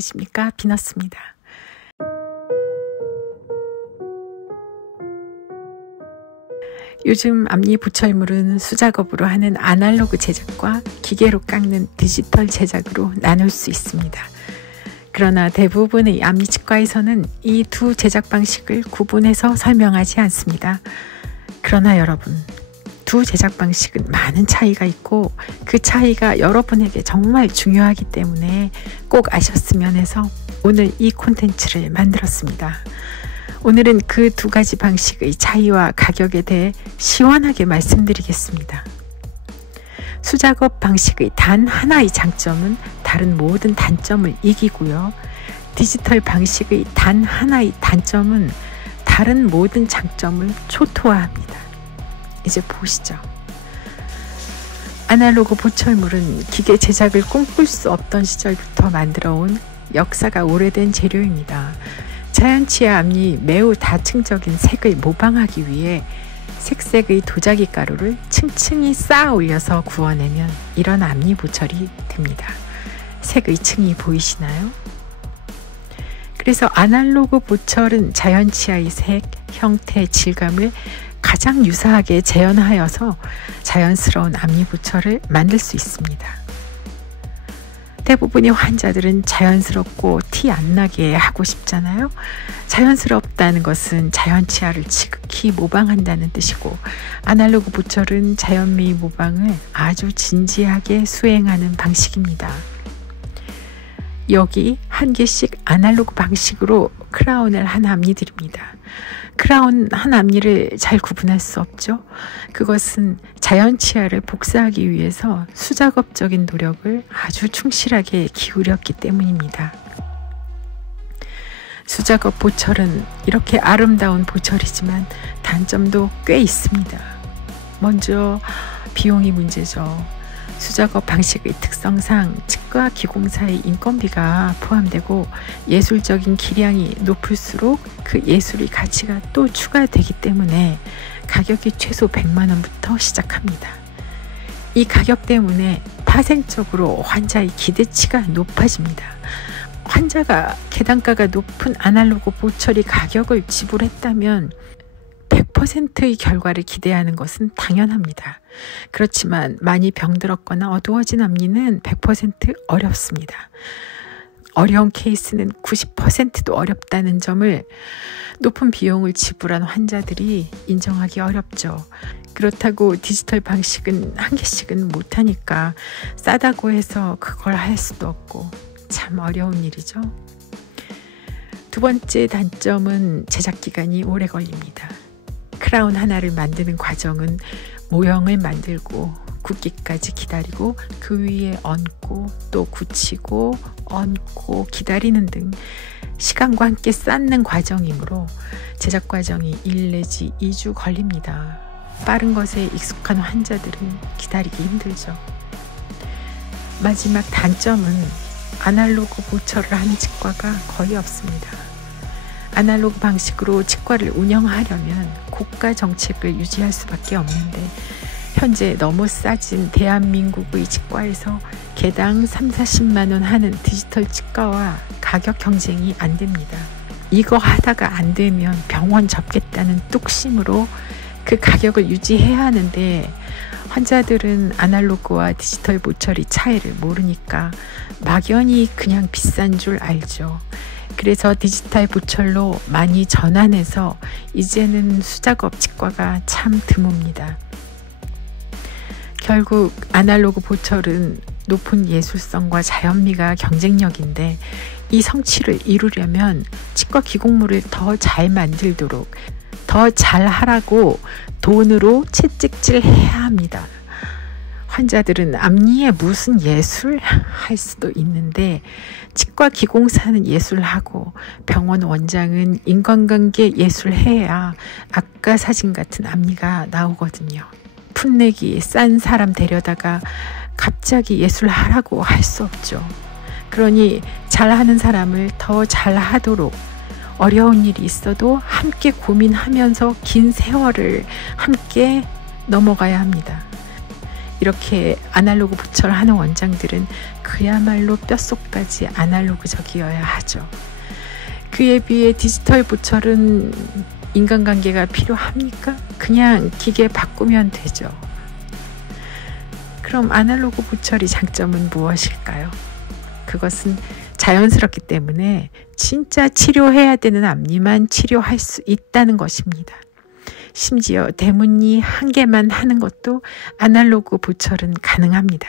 안녕하십니까, 비너스입니다. 요즘 앞니 보철물은 수작업으로 하는 아날로그 제작과 기계로 깎는 디지털 제작으로 나눌 수 있습니다. 그러나 대부분의 앞니치과에서는 이 두 제작 방식을 구분해서 설명하지 않습니다. 그러나 여러분, 두 제작 방식은 많은 차이가 있고 그 차이가 여러분에게 정말 중요하기 때문에 꼭 아셨으면 해서 오늘 이 콘텐츠를 만들었습니다. 오늘은 그 두 가지 방식의 차이와 가격에 대해 시원하게 말씀드리겠습니다. 수작업 방식의 단 하나의 장점은 다른 모든 단점을 이기고요. 디지털 방식의 단 하나의 단점은 다른 모든 장점을 초토화합니다. 이제 보시죠. 아날로그 보철물은 기계 제작을 꿈꿀 수 없던 시절부터 만들어온 역사가 오래된 재료입니다. 자연치아 앞니 매우 다층적인 색을 모방하기 위해 색색의 도자기 가루를 층층이 쌓아 올려서 구워내면 이런 앞니 보철이 됩니다. 색의 층이 보이시나요? 그래서 아날로그 보철은 자연치아의 색, 형태, 질감을 가장 유사하게 재현하여서 자연스러운 앞니 보철을 만들 수 있습니다. 대부분의 환자들은 자연스럽고 티 안 나게 하고 싶잖아요. 자연스럽다는 것은 자연치아를 지극히 모방한다는 뜻이고, 아날로그 보철은 자연미 모방을 아주 진지하게 수행하는 방식입니다. 여기 한 개씩 아날로그 방식으로 크라운을 한 앞니들입니다. 크라운 한 앞니를 잘 구분할 수 없죠. 그것은 자연치아를 복사하기 위해서 수작업적인 노력을 아주 충실하게 기울였기 때문입니다. 수작업 보철은 이렇게 아름다운 보철이지만 단점도 꽤 있습니다. 먼저 비용이 문제죠. 수작업 방식의 특성상 치과 기공사의 인건비가 포함되고 예술적인 기량이 높을수록 그 예술의 가치가 또 추가되기 때문에 가격이 최소 100만 원부터 시작합니다. 이 가격 때문에 파생적으로 환자의 기대치가 높아집니다. 환자가 계단가가 높은 아날로그 보철이 가격을 지불했다면 100%의 결과를 기대하는 것은 당연합니다. 그렇지만 많이 병들었거나 어두워진 앞니는 100% 어렵습니다. 어려운 케이스는 90%도 어렵다는 점을 높은 비용을 지불한 환자들이 인정하기 어렵죠. 그렇다고 디지털 방식은 한 개씩은 못하니까 싸다고 해서 그걸 할 수도 없고 참 어려운 일이죠. 두 번째 단점은 제작 기간이 오래 걸립니다. 크라운 하나를 만드는 과정은 모형을 만들고 굳기까지 기다리고 그 위에 얹고 또 굳히고 얹고 기다리는 등 시간과 함께 쌓는 과정이므로 제작 과정이 1 내지 2주 걸립니다. 빠른 것에 익숙한 환자들은 기다리기 힘들죠. 마지막 단점은 아날로그 보철을 하는 치과가 거의 없습니다. 아날로그 방식으로 치과를 운영하려면 고가 정책을 유지할 수밖에 없는데 현재 너무 싸진 대한민국의 치과에서 개당 30-40만 원 하는 디지털 치과와 가격 경쟁이 안 됩니다. 이거 하다가 안 되면 병원 접겠다는 뚝심으로 그 가격을 유지해야 하는데 환자들은 아날로그와 디지털 보철의 차이를 모르니까 막연히 그냥 비싼 줄 알죠. 그래서 디지털 보철로 많이 전환해서 이제는 수작업 치과가 참 드뭅니다. 결국 아날로그 보철은 높은 예술성과 자연미가 경쟁력인데 이 성취를 이루려면 치과 기공물을 더 잘 만들도록 더 잘하라고 돈으로 채찍질해야 합니다. 환자들은 앞니에 무슨 예술 할 수도 있는데 치과 기공사는 예술하고 병원 원장은 인간관계 예술해야 아까 사진 같은 앞니가 나오거든요. 풋내기 싼 사람 데려다가 갑자기 예술하라고 할 수 없죠. 그러니 잘하는 사람을 더 잘하도록 어려운 일이 있어도 함께 고민하면서 긴 세월을 함께 넘어가야 합니다. 이렇게 아날로그 부처를 하는 원장들은 그야말로 뼛속까지 아날로그적이어야 하죠. 그에 비해 디지털 부처는 인간관계가 필요합니까? 그냥 기계 바꾸면 되죠. 그럼 아날로그 부처의 장점은 무엇일까요? 그것은 자연스럽기 때문에 진짜 치료해야 되는 앞니만 치료할 수 있다는 것입니다. 심지어 대문니 한 개만 하는 것도 아날로그 부처는 가능합니다.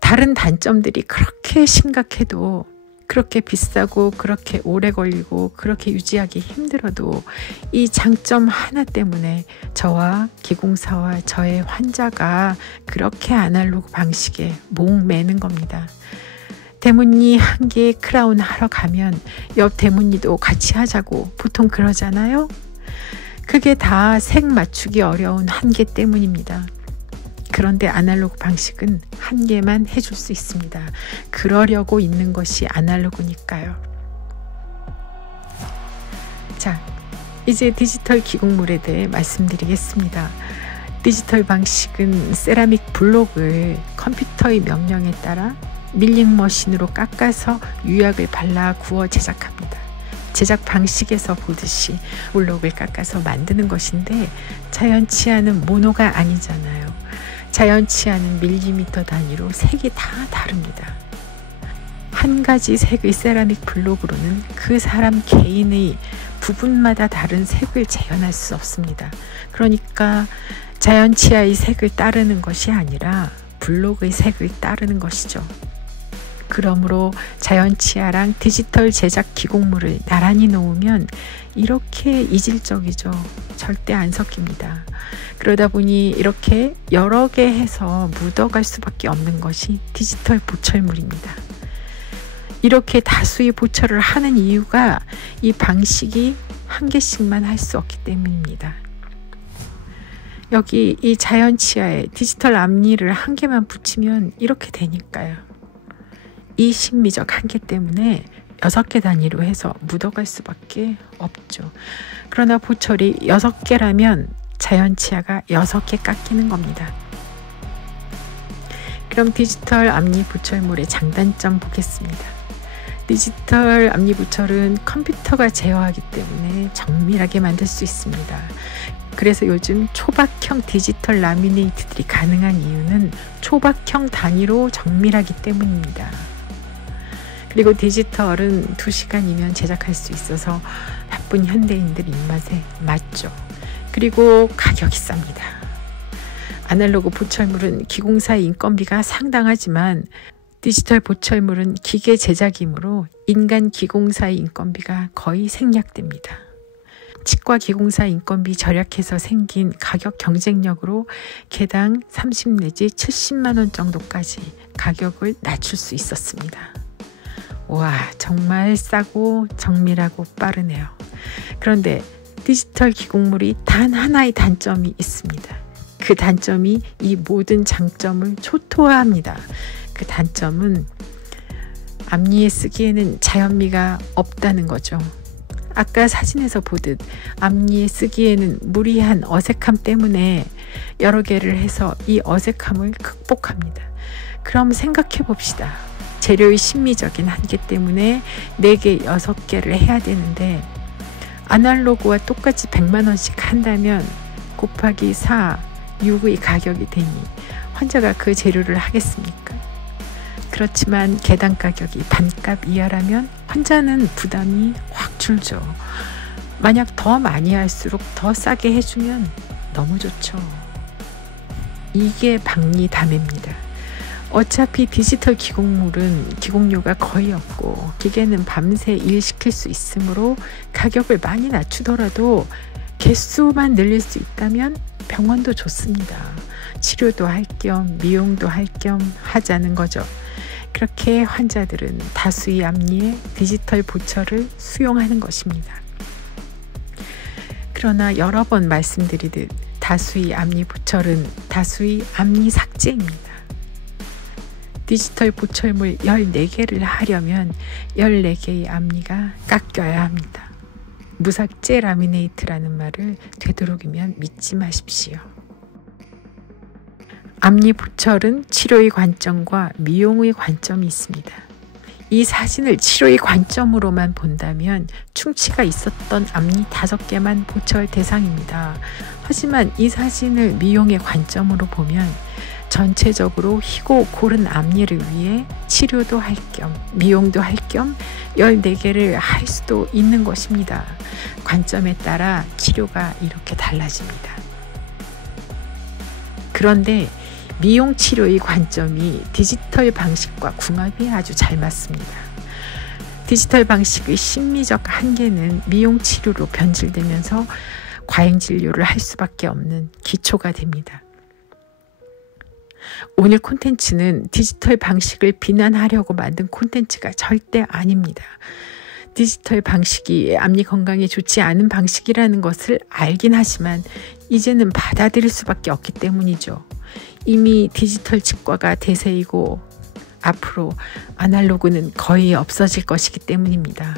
다른 단점들이 그렇게 심각해도, 그렇게 비싸고 그렇게 오래 걸리고 그렇게 유지하기 힘들어도 이 장점 하나 때문에 저와 기공사와 저의 환자가 그렇게 아날로그 방식에 목매는 겁니다. 대문니 한 개에 크라운 하러 가면 옆 대문니도 같이 하자고 보통 그러잖아요. 그게 다 색 맞추기 어려운 한계 때문입니다. 그런데 아날로그 방식은 한 개만 해줄 수 있습니다. 그러려고 있는 것이 아날로그니까요. 자, 이제 디지털 기공물에 대해 말씀드리겠습니다. 디지털 방식은 세라믹 블록을 컴퓨터의 명령에 따라 밀링 머신으로 깎아서 유약을 발라 구워 제작합니다. 제작 방식에서 보듯이 블록을 깎아서 만드는 것인데 자연치아는 모노가 아니잖아요. 자연치아는 밀리미터 단위로 색이 다 다릅니다. 한 가지 색의 세라믹 블록으로는 그 사람 개인의 부분마다 다른 색을 재현할 수 없습니다. 그러니까 자연치아의 색을 따르는 것이 아니라 블록의 색을 따르는 것이죠. 그러므로 자연치아랑 디지털 제작 기공물을 나란히 놓으면 이렇게 이질적이죠. 절대 안 섞입니다. 그러다 보니 이렇게 여러 개 해서 묻어갈 수밖에 없는 것이 디지털 보철물입니다. 이렇게 다수의 보철을 하는 이유가 이 방식이 한 개씩만 할 수 없기 때문입니다. 여기 이 자연치아에 디지털 앞니를 한 개만 붙이면 이렇게 되니까요. 이 심미적 한계 때문에 6개 단위로 해서 묻어갈 수밖에 없죠. 그러나 보철이 6개라면 자연치아가 6개 깎이는 겁니다. 그럼 디지털 앞니 보철물의 장단점 보겠습니다. 디지털 앞니 보철은 컴퓨터가 제어하기 때문에 정밀하게 만들 수 있습니다. 그래서 요즘 초박형 디지털 라미네이트들이 가능한 이유는 초박형 단위로 정밀하기 때문입니다. 그리고 디지털은 2시간이면 제작할 수 있어서 바쁜 현대인들 입맛에 맞죠. 그리고 가격이 쌉니다. 아날로그 보철물은 기공사의 인건비가 상당하지만 디지털 보철물은 기계 제작이므로 인간 기공사의 인건비가 거의 생략됩니다. 치과 기공사 인건비 절약해서 생긴 가격 경쟁력으로 개당 30 내지 70만 원 정도까지 가격을 낮출 수 있었습니다. 와, 정말 싸고 정밀하고 빠르네요. 그런데 디지털 기공물이 단 하나의 단점이 있습니다. 그 단점이 이 모든 장점을 초토화합니다. 그 단점은 앞니에 쓰기에는 자연미가 없다는 거죠. 아까 사진에서 보듯 앞니에 쓰기에는 무리한 어색함 때문에 여러 개를 해서 이 어색함을 극복합니다. 그럼 생각해 봅시다. 재료의 심미적인 한계 때문에 4개, 6개를 해야 되는데 아날로그와 똑같이 100만 원씩 한다면 곱하기 4, 6의 가격이 되니 환자가 그 재료를 하겠습니까? 그렇지만 개당 가격이 반값 이하라면 환자는 부담이 확 줄죠. 만약 더 많이 할수록 더 싸게 해주면 너무 좋죠. 이게 박리담회입니다. 어차피 디지털 기공물은 기공료가 거의 없고 기계는 밤새 일 시킬 수 있으므로 가격을 많이 낮추더라도 개수만 늘릴 수 있다면 병원도 좋습니다. 치료도 할 겸 미용도 할 겸 하자는 거죠. 그렇게 환자들은 다수의 앞니에 디지털 보철을 수용하는 것입니다. 그러나 여러 번 말씀드리듯 다수의 앞니 보철은 다수의 앞니 삭제입니다. 디지털 보철물 14개를 하려면 14개의 앞니가 깎여야 합니다. 무삭제 라미네이트라는 말을 되도록이면 믿지 마십시오. 앞니부철은 치료의 관점과 미용의 관점이 있습니다. 이 사진을 치료의 관점으로만 본다면 충치가 있었던 앞니 5개만 보철 대상입니다. 하지만 이 사진을 미용의 관점으로 보면 전체적으로 희고 고른 앞니를 위해 치료도 할 겸 미용도 할 겸 14개를 할 수도 있는 것입니다. 관점에 따라 치료가 이렇게 달라집니다. 그런데 미용 치료의 관점이 디지털 방식과 궁합이 아주 잘 맞습니다. 디지털 방식의 심리적 한계는 미용 치료로 변질되면서 과잉 진료를 할 수밖에 없는 기초가 됩니다. 오늘 콘텐츠는 디지털 방식을 비난하려고 만든 콘텐츠가 절대 아닙니다. 디지털 방식이 앞니 건강에 좋지 않은 방식이라는 것을 알긴 하지만 이제는 받아들일 수밖에 없기 때문이죠. 이미 디지털 치과가 대세이고 앞으로 아날로그는 거의 없어질 것이기 때문입니다.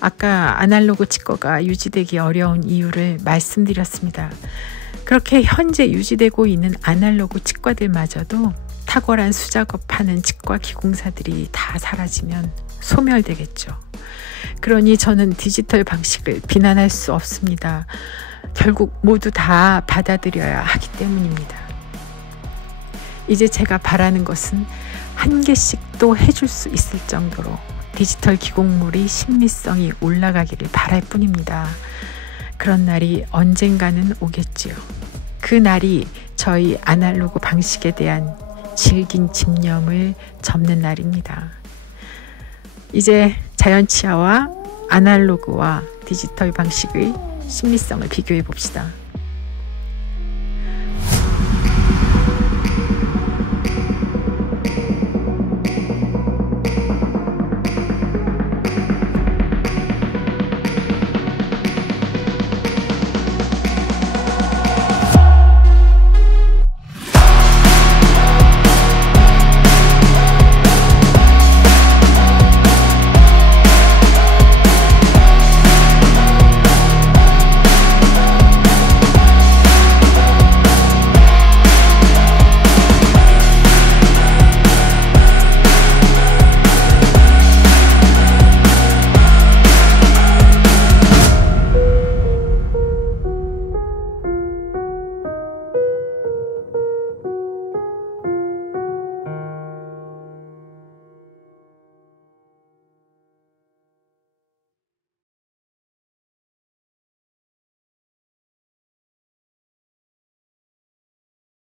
아까 아날로그 치과가 유지되기 어려운 이유를 말씀드렸습니다. 그렇게 현재 유지되고 있는 아날로그 치과들마저도 탁월한 수작업하는 치과 기공사들이 다 사라지면 소멸되겠죠. 그러니 저는 디지털 방식을 비난할 수 없습니다. 결국 모두 다 받아들여야 하기 때문입니다. 이제 제가 바라는 것은 한 개씩 또 해줄 수 있을 정도로 디지털 기공물의 심리성이 올라가기를 바랄 뿐입니다. 그런 날이 언젠가는 오겠지요. 그 날이 저희 아날로그 방식에 대한 질긴 집념을 접는 날입니다. 이제 자연치아와 아날로그와 디지털 방식의 심리성을 비교해 봅시다.